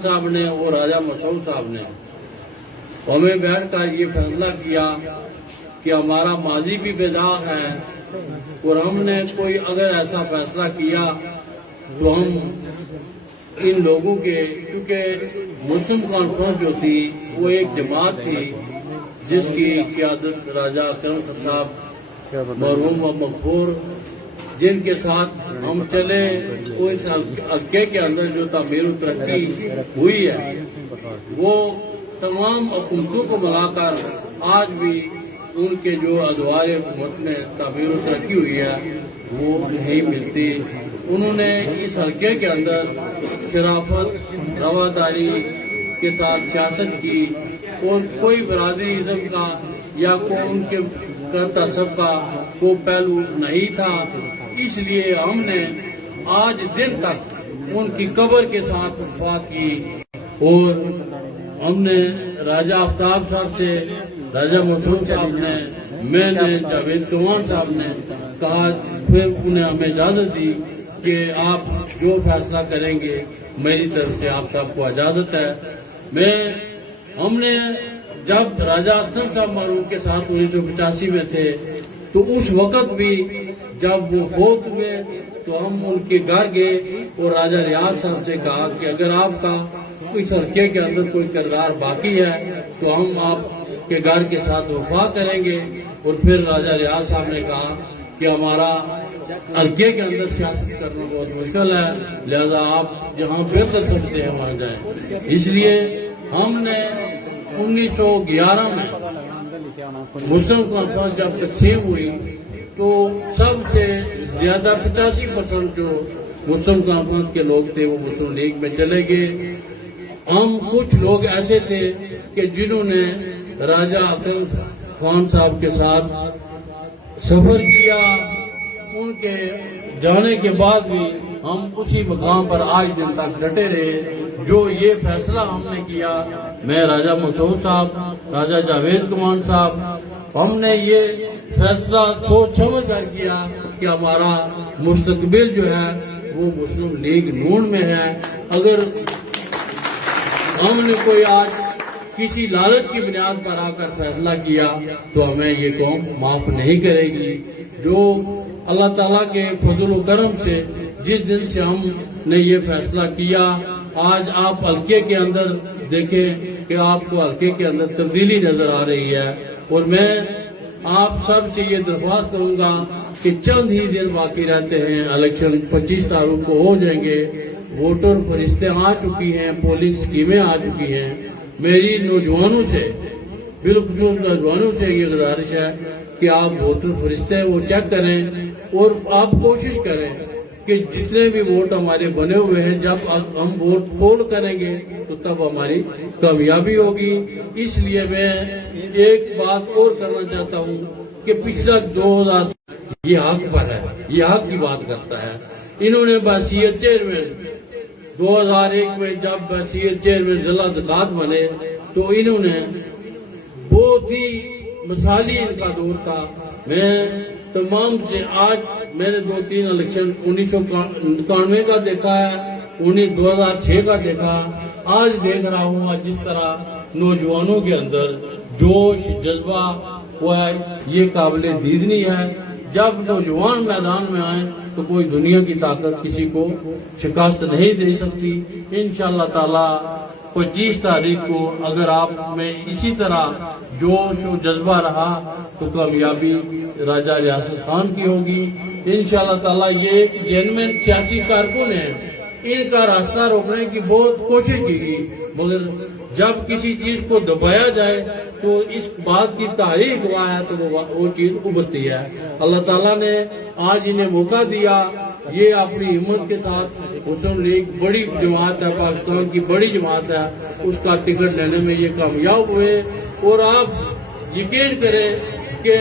साहब ने और राजा मसूद साहब ने हमें बैठ कर ये फैसला किया कि हमारा माजी भी बेदाग है और हमने कोई अगर ऐसा फैसला किया तो हम इन लोगों के, क्योंकि मुस्लिम कॉन्फ्रेंस जो थी वो एक जमात थी जिसकी क़ियादत राजा अकरम साहब मरहूम व मकबूर जिनके साथ हम चले, उस हल्के के अंदर जो तामीर तरक्की हुई है वो तमाम हुकूमतों को मिलाकर आज भी उनके जो अदवार हुकूमत में तामीर तरक्की हुई है वो नहीं मिलती। उन्होंने इस हल्के के अंदर शराफत, रवादारी के साथ सियासत की और कोई बरादरीज़म का या कोई उनके तसब का कोई पहलू नहीं था। इसलिए हमने आज दिन तक उनकी कब्र के साथ वफा की और हमने राजा आफ्ताब साहब से, राजा मसूद साहब ने, मैंने, जावेद कमान साहब ने कहा, फिर उन्हें हमें इजाजत दी कि आप जो फैसला करेंगे मेरी तरफ से आप सबको इजाजत है। हमने जब राजा अकरम साहब मरहूम के साथ 1985 में थे तो उस वक्त भी जब वो फोत हुए तो हम उनके घर गए और राजा रियाज साहब से कहा कि अगर आपका इस हल्के के अंदर कोई किरदार बाकी है तो हम आपके घर के साथ वफा करेंगे। और फिर राजा रियाज साहब ने कहा कि हमारा हल्के के अंदर सियासत करना बहुत मुश्किल है, लिहाजा आप जहाँ बेहतर समझते हैं वहाँ जाएं। इसलिए हमने 1911 में मुस्लिम कॉन्फ्रेंस जब तकसीम हुई तो सबसे ज्यादा 85% जो मुस्लिम कॉन्फ्रेंस के लोग थे वो मुस्लिम लीग में चले गए। हम कुछ लोग ऐसे थे कि जिन्होंने राजा अकरम खान साहब के साथ सफर किया, उनके जाने के बाद भी हम उसी मकाम पर आज दिन तक डटे रहे। जो ये फैसला हमने किया, मैं, राजा मसूद साहब, राजा जावेद कमान साहब, हमने ये फैसला सोच समझ कर किया कि हमारा मुस्तकबिल जो है वो मुस्लिम लीग नून में है। अगर हमने कोई आज किसी लालच की बुनियाद पर आकर फैसला किया तो हमें ये कौम माफ नहीं करेगी। जो अल्लाह ताला के फजल व करम से जिस दिन से हमने ये फैसला किया, आज आप हल्के के अंदर देखें कि आपको हल्के के अंदर तब्दीली नजर आ रही है। और मैं आप सब से ये दरख्वास्त करूंगा कि चंद ही दिन बाकी रहते हैं, इलेक्शन 25 तारीख को हो जाएंगे, वोटर फरिश्ते आ चुकी हैं, पोलिंग स्कीमें आ चुकी हैं। मेरी नौजवानों से, बिलखुसूस नौजवानों से ये गुजारिश है कि आप वोटर फरिश्ते वो चेक करें और आप कोशिश करें कि जितने भी वोट हमारे बने हुए हैं जब हम वोट पोल करेंगे तो तब हमारी कामयाबी होगी। इसलिए मैं एक बात और करना चाहता हूँ कि पिछला 2000 ये हक पर है, ये हक की बात करता है। इन्होंने बसीयत चेयरमैन 2001 में जब बसीयत चेयरमैन जिला ज़कात बने तो इन्होंने बहुत ही मिसाली इनका दौर था। मैं तमाम से आज मैंने 2-3 इलेक्शन 1991 का देखा है, 2006 का देखा, आज देख रहा हूँ आज जिस तरह नौजवानों के अंदर जोश जज्बा हुआ है, ये काबिल दीदनी है। जब नौजवान मैदान में आए तो कोई दुनिया की ताकत किसी को शिकस्त नहीं दे सकती। इंशाअल्लाह ताला 25 तारीख को अगर आप में इसी तरह जोश और जज्बा रहा तो कामयाबी राजा रियासत खान की होगी इंशाअल्लाह ताला। ये एक जेन्युइन सियासी कारकुन है, इनका रास्ता रोकने की बहुत कोशिश की गई, मगर जब किसी चीज को दबाया जाए तो इस बात की तारीख हुआ है तो वो चीज उभरती है। अल्लाह ताला ने आज इन्हें मौका दिया, ये अपनी हिम्मत के साथ मुस्लिम लीग बड़ी जमात है, पाकिस्तान की बड़ी जमात है, उसका टिकट लेने में ये कामयाब हुए। और आप यकीन करें कि